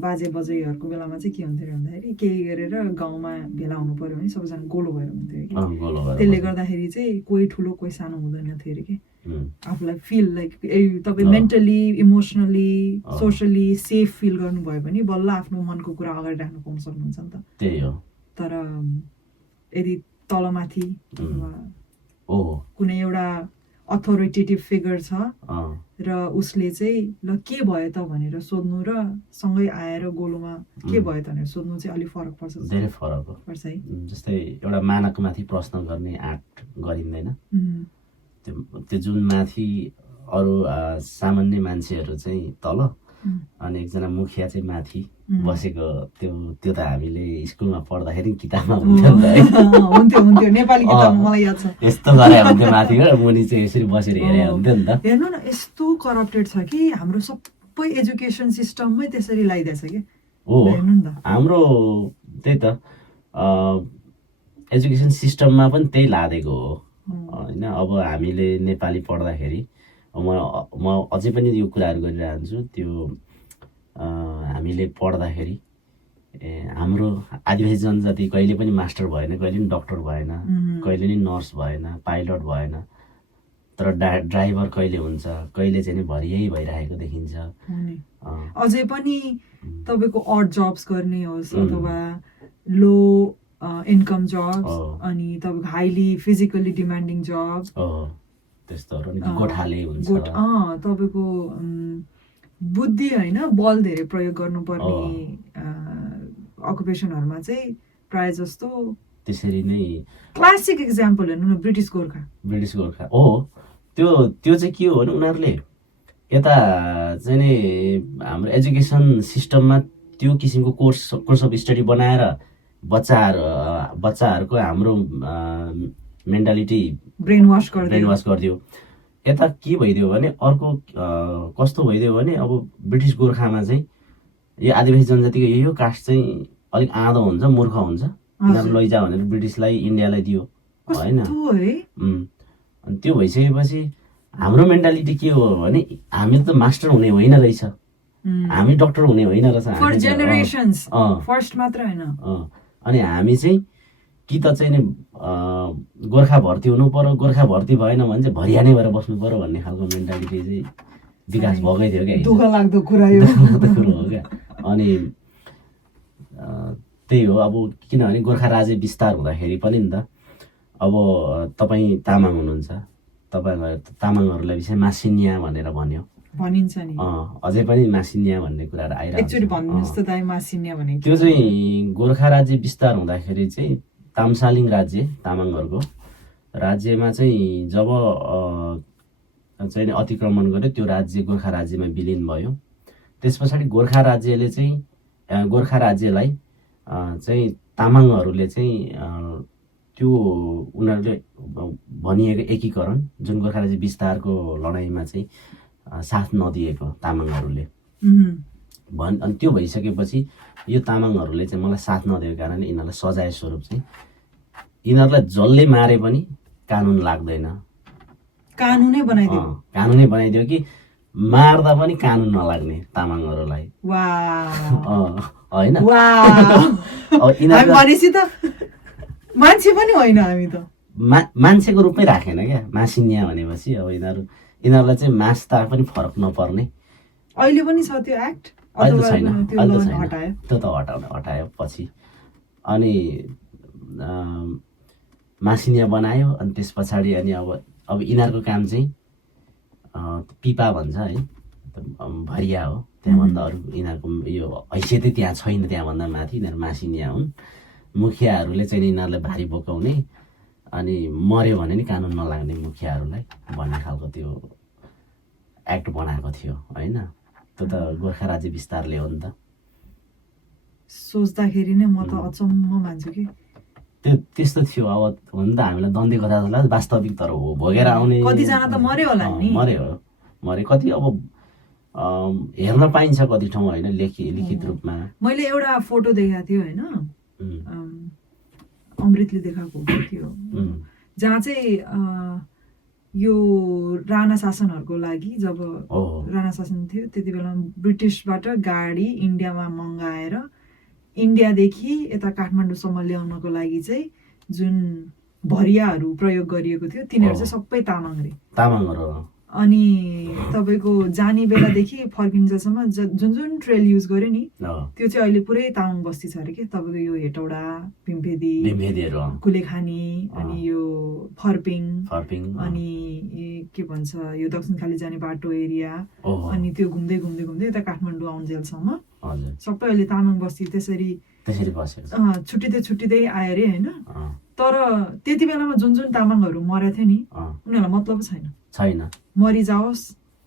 बाजे बजैहरूको बेलामा चाहिँ के हुन्थ्यो भन्दाखेरि केही गरेर गाउँमा भेला हुनु पर्यो भने सबैजना गोलो भएर हुन्थ्यो कि, त्यसले गर्दाखेरि चाहिँ कोही ठुलो कोही सानो हुँदैन थियो अरे कि। आफूलाई फिल लाइक तपाईँ mentally emotionally socially safe feel गर्नुभयो भने बल्ल आफ्नो मनको कुरा अगाडि राख्नु पाउनु सक्नुहुन्छ नि त। त्यही हो। तर यदि तलमाथि कुनै एउटा अथोरिटेटिभ फिगर छ र उसले चाहिँ ल के भयो त भनेर सोध्नु र सँगै आएर गोलोमा के भयो त भनेर सोध्नु चाहिँ अलिक फरक पर्छ। धेरै फरक पर्छ है। जस्तै एउटा मानकमाथि प्रश्न गर्ने आँट गरिँदैन, त्यो जुन माथि अरू सामान्य मान्छेहरू चाहिँ तल अनि एकजना मुखिया चाहिँ माथि बसेको, त्यो त हामीले स्कुलमा पढ्दाखेरि किताबमा हुन्थ्यो नि त है। हुन्थ्यो नेपाली किताबमा मलाई याद छ। यस्तो गरे हुन्थ्यो माथि र मुनि चाहिँ यसरी बसेर हेरे हुन्थ्यो नि त। हेर्नु न यस्तो करप्टेड छ कि हाम्रो सबै एजुकेसन सिस्टममै त्यसरी लगाइदिएछ कि। हो हाम्रो त्यही त एजुकेसन सिस्टममा पनि त्यही लादेको हो होइन। अब हामीले नेपाली पढ्दाखेरि म अझै पनि यो कुराहरू गरिरहन्छु, त्यो हामीले पढ्दाखेरि हाम्रो आदिवासी जनजाति कहिले पनि मास्टर भएन, कहिले पनि डक्टर भएन, कहिले पनि नर्स भएन, पाइलट भएन, तर ड्राइभर कहिले हुन्छ, कहिले चाहिँ भरियै भइरहेको देखिन्छ। अझै पनि तपाईँको अड जब्स गर्ने होस् अथवा लो इन्कम जब्स अनि तपाईँको हाइली फिजिकली डिमान्डिङ जब त्यस्तोहरू गोठाले हुन्छ। तपाईँको बुद्धि होइन बल धेरै प्रयोग गर्नुपर्ने अकुपेसनहरूमा चाहिँ प्राय जस्तो त्यसरी नै। क्लासिक इक्जाम्पल हेर्नु न ब्रिटिस गोर्खा हो। त्यो चाहिँ के हो भने उनीहरूले यता चाहिँ नि हाम्रो एजुकेसन सिस्टममा त्यो किसिमको कोर्स अफ स्टडी बनाएर बच्चाहरूको हाम्रो मेन्टालिटी ब्रेन वास गरिदियो। यता के भइदियो भने अर्को कस्तो भइदियो भने अब ब्रिटिस गोर्खामा चाहिँ यो आदिवासी जनजातिको यो कास्ट चाहिँ अलिक आँधो हुन्छ, मूर्ख हुन्छ, उनीहरू लैजा भनेर ब्रिटिसलाई इन्डियालाई दियो होइन। अनि त्यो भइसकेपछि हाम्रो मेन्टालिटी के हो भने हामी त मास्टर हुने होइन रहेछ, हामी डक्टर हुने होइन रहेछ, अनि हामी चाहिँ कि त चाहिँ नि गोर्खा भर्ती हुनु पर्यो, गोर्खा भर्ती भएन भने चाहिँ भरियानै भएर बस्नु पर्यो भन्ने खालको मेन्टालिटी चाहिँ विकास भएकै थियो क्या। दुःख लाग्दो कुरा यो कुरो हो क्या। अनि त्यही हो अब किनभने गोर्खा राज्य विस्तार हुँदाखेरि पनि नि त अब तपाईँ तामाङ हुनुहुन्छ, तामाङहरूलाई विषय मासिनिया भनेर भनिन्छ नि, अझै पनि मासिनिया भन्ने कुराहरू आइरहेको। त्यो चाहिँ गोर्खा राज्य विस्तार हुँदाखेरि चाहिँ तामसालिङ राज्य तामाङहरूको राज्यमा चाहिँ जब चाहिँ अतिक्रमण गर्यो त्यो राज्य गोर्खा राज्यमा विलिन भयो। त्यस पछाडि गोर्खा राज्यलाई चाहिँ तामाङहरूले चाहिँ त्यो उनीहरूले भनिएको एकीकरण जुन गोर्खा राज्य विस्तारको लडाइँमा चाहिँ साथ नदिएको तामाङहरूले अनि त्यो भइसकेपछि यो तामाङहरूले चाहिँ मलाई साथ नदिएको कारणले यिनीहरूलाई सजाय स्वरूप चाहिँ यिनीहरूलाई जसले मारे पनि कानुन लाग्दैन, कानुनै बनाइदियो कि मार्दा पनि कानुन नलाग्ने तामाङहरूलाई होइन। मान्छे पनि होइन, हामी त मान्छेको रूपमै राखेन क्या मासिनिया भनेपछि। अब यिनीहरूलाई चाहिँ मास्ता पनि फरक नपर्ने। अहिले पनि छ त्यो एक्ट? अहिले त छैन, त्यो त हटायो पछि। अनि मासिनिया बनायो अनि त्यस पछाडि अनि अब यिनीहरूको काम चाहिँ पिपा भन्छ है, भरिया हो। त्यहाँभन्दा अरू यिनीहरूको यो हैसियतै त्यहाँ छैन, त्यहाँभन्दा माथि यिनीहरू मासिनिया हुन्। मुखियाहरूले चाहिँ यिनीहरूलाई भारी बोकाउने अनि मर्यो भने नि कानुन नलाग्ने मुखियाहरूलाई भन्ने खालको त्यो एक्ट बनाएको थियो होइन। त्यो त गोर्खा राज्य विस्तारले हो नि त। सोच्दाखेरि नै म त अचम्म मान्छु कि त्यस्तो थियो। अब हुन त हामीलाई दन्ते कथा जस्तो लाग्छ, वास्तविक तर हो, भोगेर आउने कतिजना त मर्यो होला नि। मरे कति। अब हेर्न पाइन्छ कति ठाउँ होइन, लिखित रूपमा। मैले एउटा फोटो देखाएको थियो होइन, अमृतले देखाएको थियो, जहाँ चाहिँ यो राणा शासनहरूको लागि, जब राणा शासन थियो त्यति बेला ब्रिटिसबाट गाडी इन्डियामा मगाएर इन्डियादेखि यता काठमाडौँसम्म ल्याउनको लागि चाहिँ जुन भरियाहरू प्रयोग गरिएको थियो तिनीहरू चाहिँ सबै तामाङ रे। तामाङहरू। अनि तपाईँको जाने बेलादेखि फर्किन्जेलसम्म जुन जुन ट्रेल युज गर्यो नि त्यो चाहिँ अहिले पुरै तामाङ बस्ती छ अरे के। तपाईँको यो हेटौडा, पिम्पेदी, कुलेखानी, अनि यो फर्पिङ, अनि के भन्छ यो दक्षिणखाली जाने बाटो एरिया, अनि त्यो घुम्दै घुम्दै घुम्दै यता काठमाडौँ आउन्जेलसम्म सबै अहिले तामाङ बस्ती त्यसरी छुट्टिँदै आयो अरे होइन। तर त्यति बेलामा जुन जुन तामाङहरू मरेको थियो नि उनीहरूलाई मतलब छैन, मरिजाओस्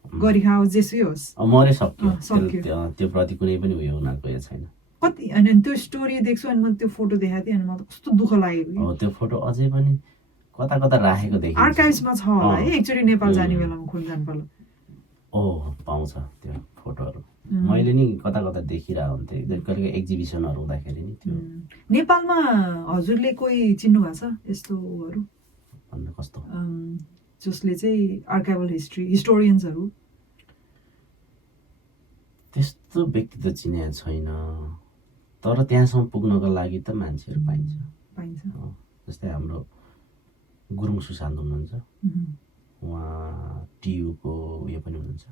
गरी खाओस् जेसुकै होस्, मरे सक्यो, त्यो प्रति कुनै पनि उयो उनीहरूको यो छैन। कति अनि त्यो स्टोरी देख्छु अनि मैले त्यो फोटो देखाएको थिएँ अनि मलाई कस्तो दुःख लाग्यो। त्यो फोटो अझै पनि कता कता राखेको देखिन्छ, आर्काइभ्समा छ होला है, एकचोटि नेपाल जाने बेलामा खोज्न जानु पर्ला। पाउँछ त्यो फोटोहरू। मैले नि कता कता देखिरहेको हुन्थेँ कहिले एक्जिबिसनहरू हुँदाखेरि नि। त्यो नेपालमा हजुरले कोही चिन्नु भएको छ यस्तोहरू भन्दा कस्तो जसले चाहिँ आर्काइभल हिस्टोरियन्सहरू? त्यस्तो व्यक्ति त चिनेको छैन, तर त्यहाँसम्म पुग्नको लागि त मान्छेहरू पाइन्छ। जस्तै हाम्रो गुरुङ सुशान्त हुनुहुन्छ, उहाँ टियुको उयो पनि हुनुहुन्छ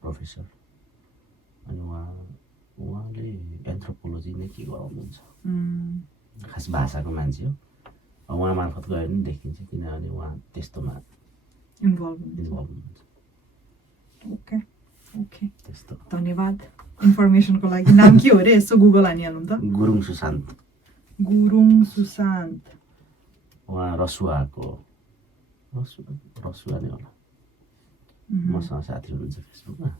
प्रोफेसर, अनि उहाँले एन्थ्रोपोलोजी नै के गराउनुहुन्छ, खास भाषाको मान्छे हो। उहाँ मार्फत गएर पनि देखिन्छ, किनभने उहाँ त्यस्तोमा इन्भल्भ हुनुहुन्छ। ओके त्यस्तो। धन्यवाद इन्फर्मेसनको लागि। नाम के हो रे, यसो गुगल हानिहालौँ त। गुरुङ सुशान्त। उहाँ रसुवाको, रसुवा नै होला, मसँग साथी हुनुहुन्छ फेसबुकमा।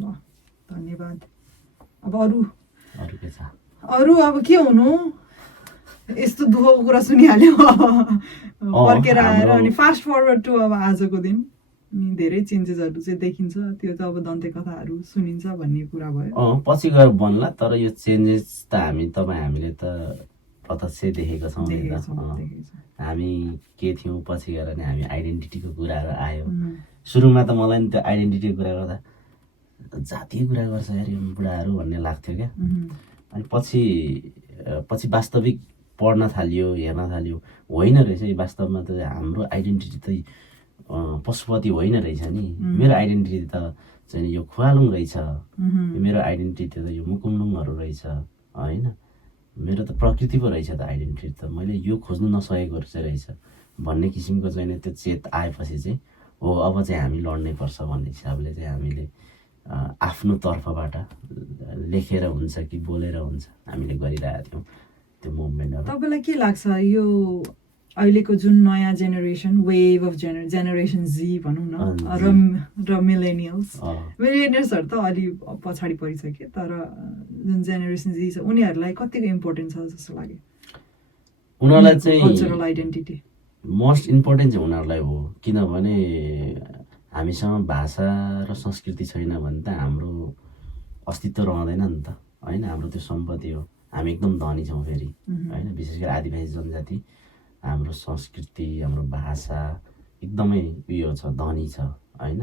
ल धन्यवाद। अब अरू के छ? अरू अब के हुनु, यस्तो दुःखको कुरा सुनिहाल्यो फर्केर आएर। अनि फास्ट फरवर्ड टु अब आजको दिन धेरै चेन्जेसहरू चाहिँ देखिन्छ, त्यो त अब दन्ते कथाहरू सुनिन्छ भन्ने कुरा भयो। पछि गएर बन्ला, तर यो चेन्जेस त हामीले त प्रत्यक्ष देखेको छौँ नि त। हामी के थियौँ, पछि गएर नि हामी आइडेन्टिटीको कुराहरू आयो। सुरुमा त मलाई नि त्यो आइडेन्टिटीको कुरा गर्दा जातीय कुरा गर्छ यार यो बुढाहरू भन्ने लाग्थ्यो क्या। अनि पछि वास्तविक पढ्न थाल्यो, हेर्न थाल्यो, होइन रहेछ वास्तवमा त हाम्रो आइडेन्टिटी त पशुपति होइन रहेछ नि। मेरो आइडेन्टिटी त चाहिँ यो खुवालुङ रहेछ, मेरो आइडेन्टिटी त यो मुकुमलुङहरू रहेछ होइन, मेरो त प्रकृति पो रहेछ त आइडेन्टिटी त, मैले यो खोज्नु नसकेको रहेछ भन्ने किसिमको चाहिँ त्यो चेत आएपछि चाहिँ हो अब चाहिँ हामी लड्नै पर्छ भन्ने हिसाबले चाहिँ हामीले आफ्नो तर्फबाट लेखेर हुन्छ कि बोलेर हुन्छ हामीले गरिरहेका थियौँ त्यो मुभमेन्टहरू। तपाईँलाई के लाग्छ यो अहिलेको जुन नयाँ जेनेरेसन, वेभ अफ जेनेरेसन जी भनौँ न, र मिलेनियल्सहरू त अलि पछाडि परिसक्यो, तर जुन जेनेरेसन जी छ उनीहरूलाई कतिको इम्पोर्टेन्ट छ जस्तो लाग्यो? उनीहरूलाई चाहिँ कल्चरल आइडेन्टिटी मोस्ट इम्पोर्टेन्ट चाहिँ उनीहरूलाई हो, किनभने हामीसँग भाषा र संस्कृति छैन भने त हाम्रो अस्तित्व रहँदैन नि त होइन। हाम्रो त्यो सम्पत्ति हो, हामी एकदम धनी छौँ फेरि होइन, विशेष गरी आदिवासी जनजाति। हाम्रो संस्कृति, हाम्रो भाषा एकदमै उयो छ, धनी छ होइन,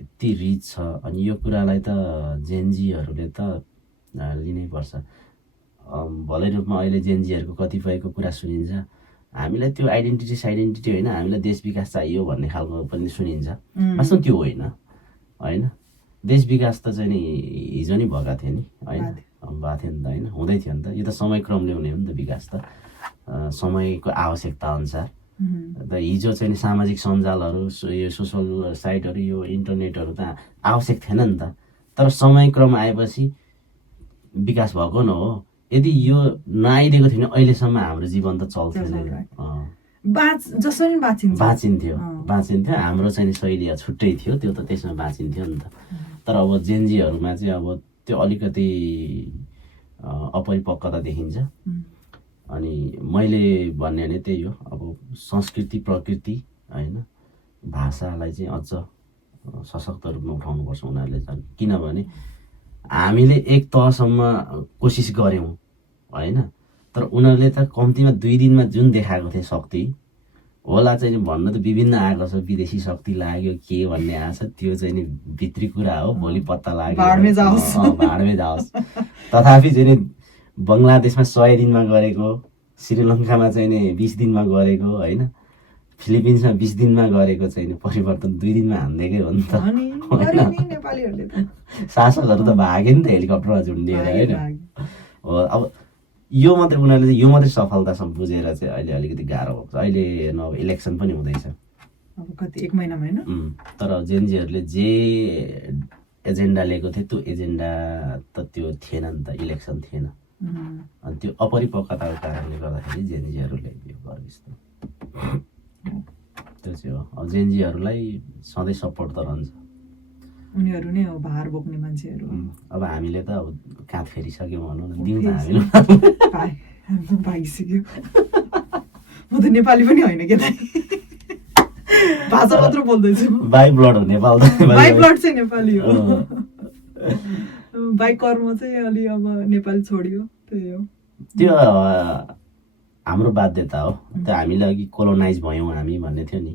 यति रिच छ। अनि यो कुरालाई त जेनजीहरूले त लिनै पर्छ। भलै रूपमा अहिले जेनजीहरूको कतिपयको कुरा सुनिन्छ, हामीलाई त्यो आइडेन्टिटी होइन, हामीलाई देश विकास चाहियो भन्ने खालको पनि सुनिन्छ। वास्तवमा त्यो होइन, देश विकास त चाहिँ नि हिजो नै भएका थियो नि होइन, भएको थियो नि त होइन, हुँदै थियो नि त। यो त समयक्रमले हुने हो नि त विकास त, समयको आवश्यकता अनुसार। त हिजो चाहिँ सामाजिक सञ्जालहरू, यो सोसल साइटहरू, यो इन्टरनेटहरू त आवश्यक थिएन नि त, तर समयक्रम आएपछि विकास भएको न हो। यदि यो नआइदिएको थियो भने अहिलेसम्म हाम्रो जीवन त चल्थ्यो, बाँचिन्थ्यो। हाम्रो चाहिँ शैली छुट्टै थियो, त्यो त त्यसमा बाँचिन्थ्यो नि त। तर अब जेनजीहरूमा चाहिँ अब त्यो अलिकति अपरिपक्वता देखिन्छ। अनि मैले भन्ने भने त्यही हो, अब संस्कृति प्रकृति होइन भाषालाई चाहिँ अझ सशक्त रूपमा उठाउनुपर्छ उनीहरूले चाहिँ। किनभने हामीले एक तहसम्म कोसिस गऱ्यौँ होइन, तर उनीहरूले त कम्तीमा 2 दिनमा जुन देखाएको थियो शक्ति होला चाहिँ नि भन्न त विभिन्न आएको छ, विदेशी शक्ति लाग्यो के भन्ने आएको छ, त्यो चाहिँ नि भित्री कुरा हो, भोलि पत्ता लाग्यो भाडमे जाओस्। तथापि चाहिँ नि बङ्गलादेशमा 100 दिनमा गरेको, श्रीलङ्कामा चाहिँ नि 20 दिनमा गरेको होइन, फिलिपिन्समा 20 दिनमा गरेको चाहिँ नि परिवर्तन 2 दिनमा हान्दिएकै हो नि त होइन। शासकहरू त भागे नि त हेलिकप्टरमा झुन्डिएर होइन। अब यो मात्रै उनीहरूले चाहिँ यो मात्रै सफलतासम्म बुझेर चाहिँ अहिले अलिकति गाह्रो भएको छ। अहिले हेर्नु अब इलेक्सन पनि हुँदैछ अब कति 1 महिनामा होइन, तर जेनजीहरूले जे एजेन्डा लिएको थियो त्यो एजेन्डा त त्यो थिएन नि त, इलेक्सन थिएन। अनि त्यो अपरिपक्वताको कारणले गर्दाखेरि जेनजीहरूले यो गरे जस्तो त्यो चाहिँ हो। अब जेनजीहरूलाई सधैँ सपोर्ट त रहन्छ, उनीहरू नै हो भार बोक्ने मान्छेहरू। अब हामीले त अब काँध फेरिसक्यौँ भनौँ न, दिउँ त हामीले भागिसक्यो। म त नेपाली पनि होइन के भाषा मात्र बोल्दैछु, बाई ब्लड हो नेपाल त, बाई ब्लड चाहिँ नेपाली हो, बाई कर्म चाहिँ अलि अब नेपाली छोडियो, त्यही हो। त्यो हाम्रो बाध्यता हो, त्यो हामीले अघि कोलोनाइज भयौँ हामी भन्ने थियो नि,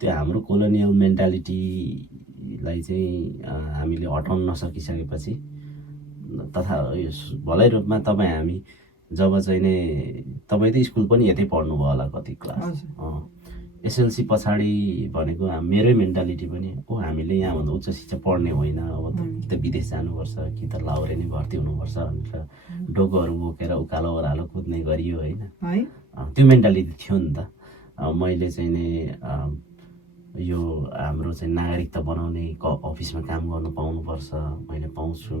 त्यो हाम्रो कोलोनियल मेन्टालिटीलाई चाहिँ हामीले हटाउन नसकिसकेपछि तथा भलै रूपमा तपाईँ हामी जब चाहिँ नै तपाईँ त स्कुल पनि यतै पढ्नुभयो होला कति क्लास, एसएलसी पछाडि भनेको मेरै मेन्टालिटी पनि हामीले यहाँभन्दा उच्च शिक्षा पढ्ने होइन, अब त विदेश जानुपर्छ कि त लाउरे नै भर्ती हुनुपर्छ भनेर डोकोहरू बोकेर उकालो ओह्रालो कुद्ने गरियो होइन, त्यो मेन्टालिटी थियो नि त। मैले चाहिँ नि यो हाम्रो चाहिँ नागरिकता बनाउने अफिसमा काम गर्नु पाउनुपर्छ, मैले पाउँछु,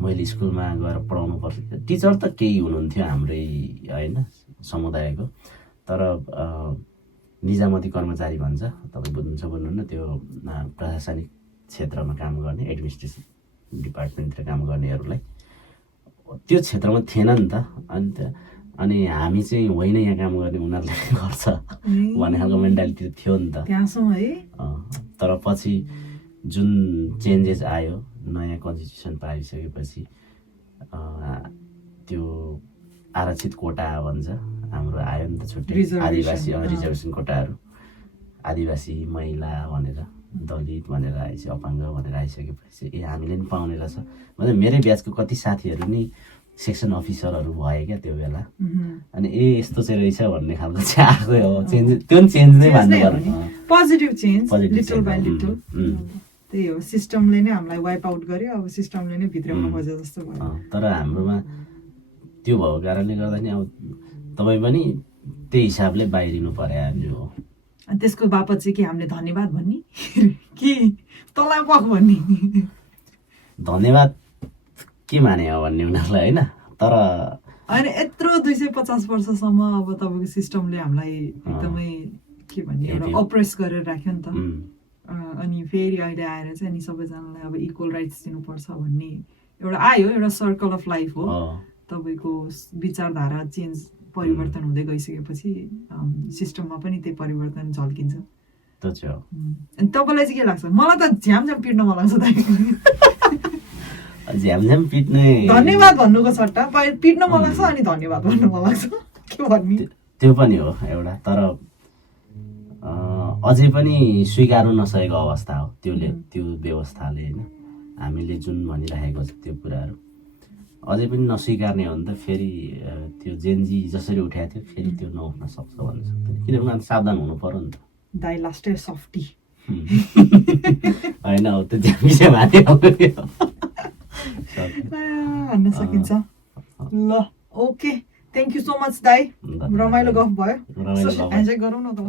मैले स्कुलमा गएर पढाउनुपर्छ। टिचर त केही हुनुहुन्थ्यो हाम्रै होइन समुदायको, तर निजामती कर्मचारी भन्छ, तपाईँ बुझ्नुहुन्छ बुझ्नुहुन्न, त्यो प्रशासनिक क्षेत्रमा काम गर्ने, एडमिनिस्ट्रेसन डिपार्टमेन्टतिर काम गर्नेहरूलाई त्यो क्षेत्रमा थिएन नि त। अनि हामी चाहिँ होइन यहाँ काम गर्ने उनीहरूले गर्छ भन्ने खालको मेन्टालिटी थियो नि त त्यहाँसम्म है। तर पछि जुन चेन्जेस आयो, नयाँ कन्स्टिट्युसन पारिसकेपछि त्यो आरक्षित कोटा भन्छ हाम्रो आयो नि त, छुट्टै आदिवासी रिजर्भेसन कोटाहरू, आदिवासी महिला भनेर, दलित भनेर आएपछि, अपाङ्ग भनेर आइसकेपछि ए हामीले नि पाउने रहेछ मतलब मेरै ब्याचको कति साथीहरू नि सेक्सन अफिसरहरू भए क्या त्यो बेला। अनि ए यस्तो चाहिँ रहेछ भन्ने खालको चाहिँ आएकै हो, चेन्ज त्यो पनि चेन्ज नै भन्नु पर्यो, positive change, little by little. त्यही हो, सिस्टमले नै हामीलाई वाइप आउट गर्यो, अब सिस्टमले नै भित्राउन खोजे जस्तो भयो। तर हाम्रोमा त्यो भएको कारणले गर्दा नि अब तपाईँ पनि त्यही हिसाबले बाहिरिनु पर्यो हो। अनि त्यसको बापत चाहिँ के हामीले धन्यवाद भन्ने कि तँलाई पख भन्ने? धन्यवाद के माने हो भन्ने उनीहरूलाई होइन, तर होइन यत्रो 250 वर्षसम्म अब तपाईँको सिस्टमले हामीलाई एकदमै के भन्ने एउटा अप्रेस गरेर राख्यो नि त। अनि फेरि अहिले आएर चाहिँ अनि सबैजनालाई अब इक्वल राइट्स दिनुपर्छ भन्ने एउटा आयो, एउटा सर्कल अफ लाइफ हो। तपाईँको विचारधारा चेन्ज परिवर्तन हुँदै गइसकेपछि सिस्टममा पनि त्यही परिवर्तन झल्किन्छ। अनि तपाईँलाई चाहिँ के लाग्छ? मलाई त झ्याम पिट्न मन लाग्छ झ्याम पिट्ने, धन्यवाद भन्नुको सट्टा पिट्न मन लाग्छ अनि धन्यवाद भन्नु मन लाग्छ, के भन्ने? त्यो पनि हो एउटा, तर अझै पनि स्वीकार्नु नसकेको अवस्था हो त्योले, त्यो व्यवस्थाले होइन हामीले जुन भनिराखेको छ त्यो कुराहरू अझै पनि नस्वीकार्ने हो भने त फेरि त्यो जेनजी जसरी उठाएको थियो फेरि त्यो नउठ्न सक्छ भन्न सक्दैन, किनभने उनीहरू सावधान हुनु पर्यो नि त। दाइ लास्टै सफ्टी होइन हो त्यो ज्यामिसे माथि भन्न सकिन्छ। ल okay, thank you so much दाइ, रमाइलो गफ भयो, एन्जोय गरौँ न त।